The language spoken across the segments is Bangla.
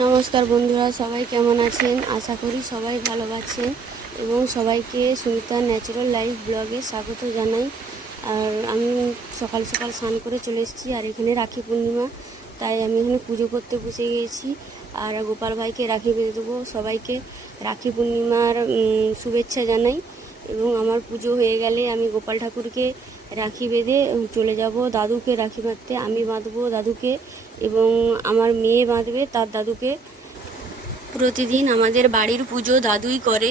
নমস্কার বন্ধুরা, সবাই কেমন আছেন? আশা করি সবাই ভালো আছেন এবং সবাইকে সুমিতা ন্যাচারাল লাইফ ব্লগে স্বাগত জানাই। আর আমি সকাল সকাল স্নান করে চলে এসেছি, আর এখানে রাখি পূর্ণিমা, তাই আমি এখানে পুজো করতে বসে গিয়েছি আর গোপাল ভাইকে রাখি বেঁধে দেবো, সবাইকে রাখি পূর্ণিমার শুভেচ্ছা জানাই। এবং আমার পুজো হয়ে গেলে আমি গোপাল ঠাকুরকে রাখি বেঁধে চলে যাব, দাদুকে রাখি বাঁধতে আমি বাঁধবো দাদুকে এবং আমার মেয়ে বাঁধবে তার দাদুকে। প্রতিদিন আমাদের বাড়ির পুজো দাদুই করে।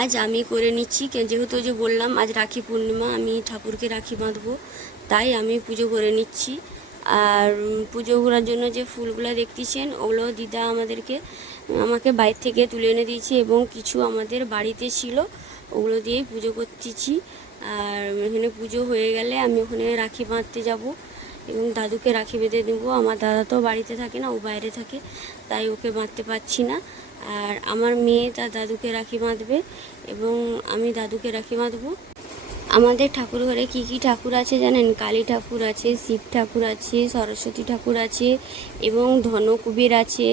আজ আমি করে নিচ্ছি। যেহেতু যে বললাম, আজ রাখি পূর্ণিমা, আমি ঠাকুরকে রাখি বাঁধবো। তাই আমি পুজো করে নিচ্ছি। আর পুজো করার জন্য যে ফুলগুলো দেখতেছেন, ওগুলো দিদা আমাদেরকে, আমাকে বাইরে থেকে তুলে এনে দিয়েছে এবং কিছু আমাদের বাড়িতে ছিল, ওগুলো দিয়েই পুজো করতেছি। আর এখানে পুজো হয়ে গেলে আমি ওখানে রাখি বাঁধতে যাব। এবং দাদুকে রাখি বেঁধে দেবো। আমার দাদা তো বাড়িতে থাকে না, ও বাইরে থাকে, তাই ওকে বাঁধতে পারছি না। আর আমার মেয়ে তার দাদুকে রাখি বাঁধবে এবং আমি দাদুকে রাখি বাঁধবো। আমাদের ঠাকুর ঘরে কী কী ঠাকুর আছে জানেন? কালী ঠাকুর আছে, শিব ঠাকুর আছে, সরস্বতী ঠাকুর আছে এবং ধনকুবের আছে,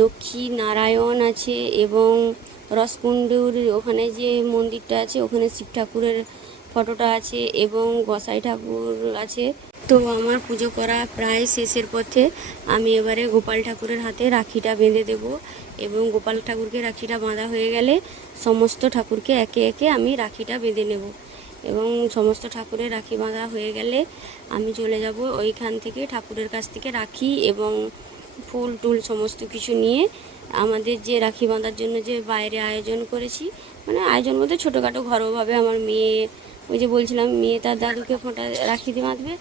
লক্ষ্মী নারায়ণ আছে এবং রসকুণ্ডুর ওখানে যে মন্দিরটা আছে, ওখানে শিব ঠাকুরের ফটোটা আছে এবং গোসাই ঠাকুর আছে। তো আমার পুজো করা প্রায় শেষের পথে আমি এবারে গোপাল ঠাকুরের হাতে রাখিটা বেঁধে দেব এবং গোপাল ঠাকুরকে রাখিটা বাঁধা হয়ে গেলে সমস্ত ঠাকুরকে একে একে আমি রাখিটা বেঁধে নেব। এবং সমস্ত ঠাকুরের রাখি বাঁধা হয়ে গেলে আমি চলে যাব ওইখান থেকে ঠাকুরের কাছ থেকে রাখি এবং ফুল টুল সমস্ত কিছু নিয়ে আমাদের যে রাখি বাঁধার জন্য যে বাইরে আয়োজন করেছি মানে আয়োজন বলতে ছোটোখাটো ঘরোয়াভাবে আমার মেয়ে ওই যে বলছিলাম, মেয়ে তার দাদুকে ফোঁটা রাখি দিয়ে বাঁধবে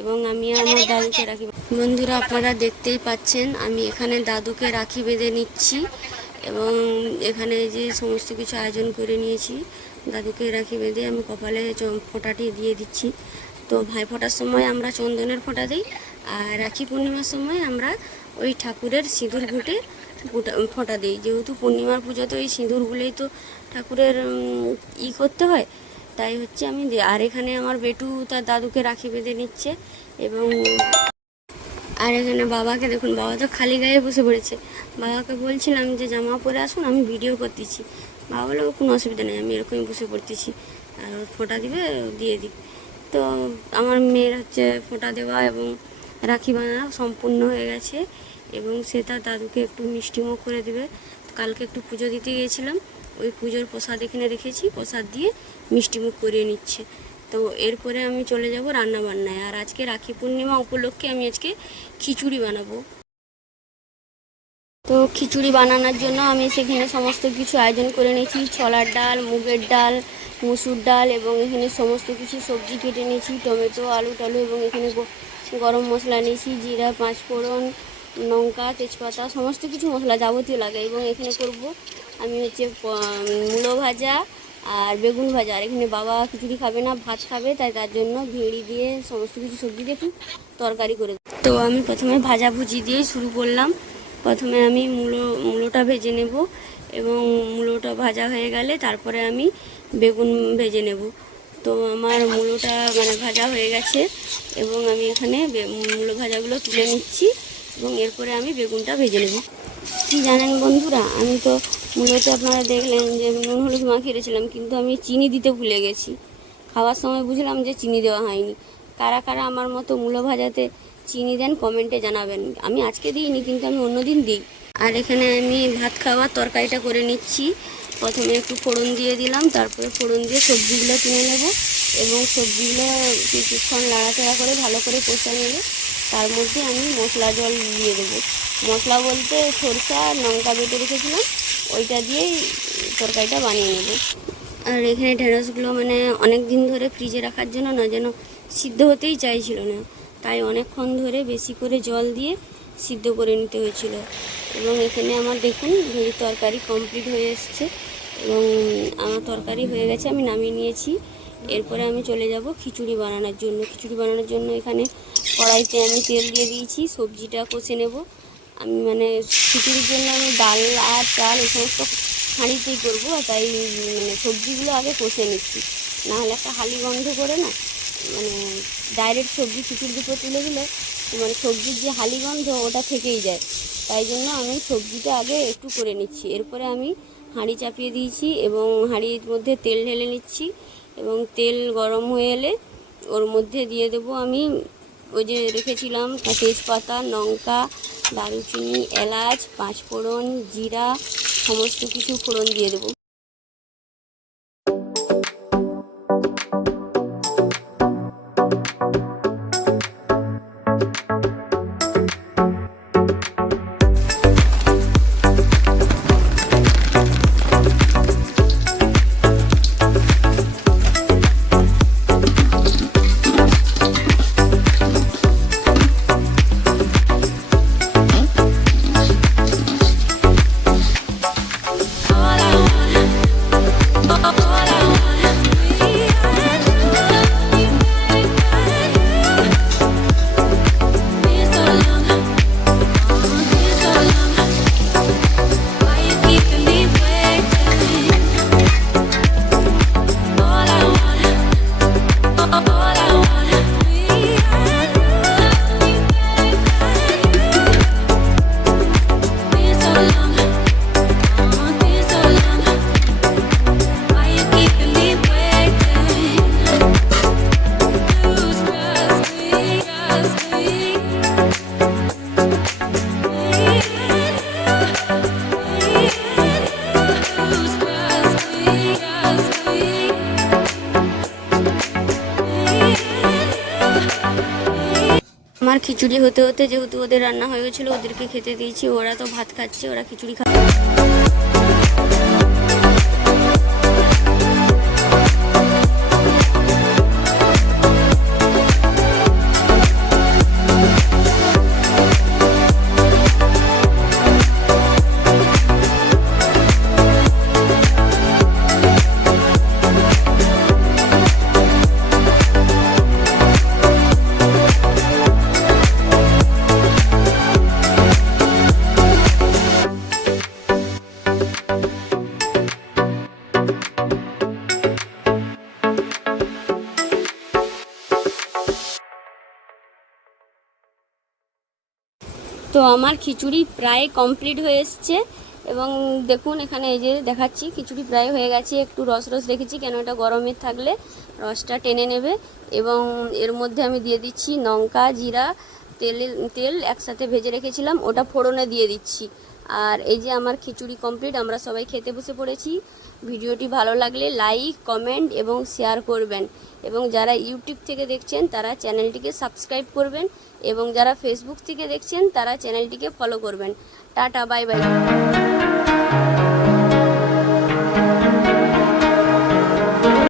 এবং আমি আমার দাদুকে রাখি বন্ধুরা, আপনারা দেখতেই পাচ্ছেন, আমি এখানে দাদুকে রাখি বেঁধে নিচ্ছি এবং এখানে যে সমস্ত কিছু আয়োজন করে নিয়েছি, দাদুকে রাখি বেঁধে আমি কপালে ফোঁটাটি দিয়ে দিচ্ছি। তো ভাই ফোঁটার সময় আমরা চন্দনের ফোঁটা দিই আর রাখি পূর্ণিমার সময় আমরা ওই ঠাকুরের সিঁদুর ঘুটে ফোঁটা দিই। যেহেতু পূর্ণিমার পুজোতে ওই সিঁদুরগুলোই তো ঠাকুরের ই করতে হয় তাই হচ্ছে আমি আর এখানে আমার বেটু তার দাদুকে রাখি বেঁধে নিচ্ছে এবং আর এখানে বাবাকে দেখুন, বাবা তো খালি গায়ে বসে পড়েছে। বাবাকে বলছিলাম যে, জামা পরে আসুন, আমি ভিডিও করতেছি। বাবা বলল, কোনো অসুবিধা নেই, আমি এরকমই বসে পড়তেছি। আর ফোঁটা দিবে, দিয়ে দিই তো আমার মেয়ের হচ্ছে ফোঁটা দেওয়া এবং রাখি বাঁধা সম্পূর্ণ হয়ে গেছে এবং সে তার দাদুকে একটু মিষ্টিমুখ করে দেবে। কালকে একটু পুজো দিতে গিয়েছিলাম। ওই পুজোর প্রসাদ এখানে রেখেছি, প্রসাদ দিয়ে মিষ্টিমুখ করিয়ে নিচ্ছে। তো এরপরে আমি চলে যাব রান্না বান্নায় আর আজকে রাখি পূর্ণিমা উপলক্ষে আমি আজকে খিচুড়ি বানাবো। তো খিচুড়ি বানানোর জন্য আমি সেখানে সমস্ত কিছু আয়োজন করে নিয়েছি। ছোলার ডাল, মুগের ডাল, মুসুর ডাল এবং এখানে সমস্ত কিছু সবজি কেটে নিয়েছি। টমেটো, আলু, টালু এবং এখানে গরম মশলা নিয়েছি, জিরা, পাঁচফোড়ন লঙ্কা, তেজপাতা, সমস্ত কিছু মশলা যাবতীয় লাগে এবং এখানে করব আমি হচ্ছে মূলো ভাজা আর বেগুন ভাজা। আর এখানে বাবা খিচুড়ি খাবে না, ভাত খাবে, তাই তার জন্য ভিড়ি দিয়ে সমস্ত কিছু সবজি দিয়ে একটু তরকারি করে তো আমি প্রথমে ভাজা ভুজি দিয়ে শুরু করলাম। প্রথমে আমি মূলো, মূলোটা ভেজে নেব এবং মূলোটা ভাজা হয়ে গেলে তারপরে আমি বেগুন ভেজে নেব। তো আমার মূলোটা মানে ভাজা হয়ে গেছে এবং আমি এখানে মূলো ভাজাগুলো তুলে নিচ্ছি। এবং এরপরে আমি বেগুনটা ভেজে নেব। কি জানেন বন্ধুরা, আমি তো মূলত আপনারা দেখলেন যে নুন হলুদ মাখিয়ে রেছিলাম কিন্তু আমি চিনি দিতে ভুলে গেছি। খাওয়ার সময় বুঝলাম যে চিনি দেওয়া হয়নি। কারা কারা আমার মতো মূলো ভাজাতে চিনি দেন কমেন্টে জানাবেন। আমি আজকে দিইনি, কিন্তু আমি অন্যদিন দিই। আর এখানে আমি ভাত খাওয়ার তরকারিটা করে নিচ্ছি। প্রথমে একটু ফোড়ন দিয়ে দিলাম, তারপরে ফোড়ন দিয়ে সবজিগুলো কিনে নেব এবং সবজিগুলো কিছুক্ষণ লাড়াচাড়া করে ভালো করে কষে নেবে। তার মধ্যে আমি মশলা জল দিয়ে দেবো। মশলা বলতে সরষা, লঙ্কা বেটে রেখেছিলাম, ওইটা দিয়েই তরকারিটা বানিয়ে নেব। আর এখানে ঢেঁড়সগুলো মানে অনেক দিন ধরে ফ্রিজে রাখার জন্য না, যেন সিদ্ধ হতেই চাইছিল না। তাই অনেকক্ষণ ধরে বেশি করে জল দিয়ে সিদ্ধ করে নিতে হয়েছিল। এবং এখানে আমার দেখুন তরকারি কমপ্লিট হয়ে এসছে। এবং আমার তরকারি হয়ে গেছে, আমি নামিয়ে নিয়েছি। এরপরে আমি চলে যাব খিচুড়ি বানানোর জন্য। খিচুড়ি বানানোর জন্য এখানে কড়াইতে আমি তেল দিয়ে দিয়েছি, সবজিটা কষে নেব। আমি মানে খিচুড়ির জন্য আমি ডাল আর চাল এই সমস্ত হাঁড়িতেই করব তাই মানে সবজিগুলো আগে কষে নিচ্ছি। নাহলে একটা হালি গন্ধ করে না মানে ডাইরেক্ট সবজি খিচুড়ির উপর তুলে দিলে মানে সবজির যে হালি গন্ধ ওটা থেকেই যায়। তাই জন্য আমি সবজিটা আগে একটু করে নিচ্ছি। এরপরে আমি হাঁড়ি চাপিয়ে দিয়েছি এবং হাঁড়ির মধ্যে তেল ঢেলে নিচ্ছি। এবং তেল গরম হয়ে এলে ওর মধ্যে দিয়ে দেবো আমি ওই যে রেখেছিলাম তেজপাতা, লঙ্কা, দারুচিনি, এলাচ, পাঁচফোড়ন, জিরা, সমস্ত কিছু ফোড়ন দিয়ে দেবো। আমার খিচুড়ি হতে হতে যেহেতু ওদের রান্না হয়ে গেছিল, ওদেরকে খেতে দিয়েছি। ওরা তো ভাত খাচ্ছে, ওরা খিচুড়ি খা তো আমার খিচুড়ি প্রায় কমপ্লিট হয়ে এসছে। এবং দেখুন, এখানে এই যে দেখাচ্ছি, খিচুড়ি প্রায় হয়ে গেছে। একটু রস রস রেখেছি, কেন এটা গরমে থাকলে রসটা টেনে নেবে। এবং এর মধ্যে আমি দিয়ে দিচ্ছি লঙ্কা, জিরা, তেল তেল একসাথে ভেজে রেখেছিলাম। ওটা ফোড়নে দিয়ে দিচ্ছি। আর এই যে আমার খিচুড়ি কমপ্লিট আমরা সবাই খেতে বসে পড়েছি। ভিডিওটি ভালো লাগলে লাইক কমেন্ট এবং শেয়ার করবেন। এবং যারা ইউটিউব থেকে দেখছেন, তারা চ্যানেলটিকে সাবস্ক্রাইব করবেন এবং যারা ফেসবুক থেকে দেখছেন, তারা চ্যানেলটিকে ফলো করবেন। Tata bye bye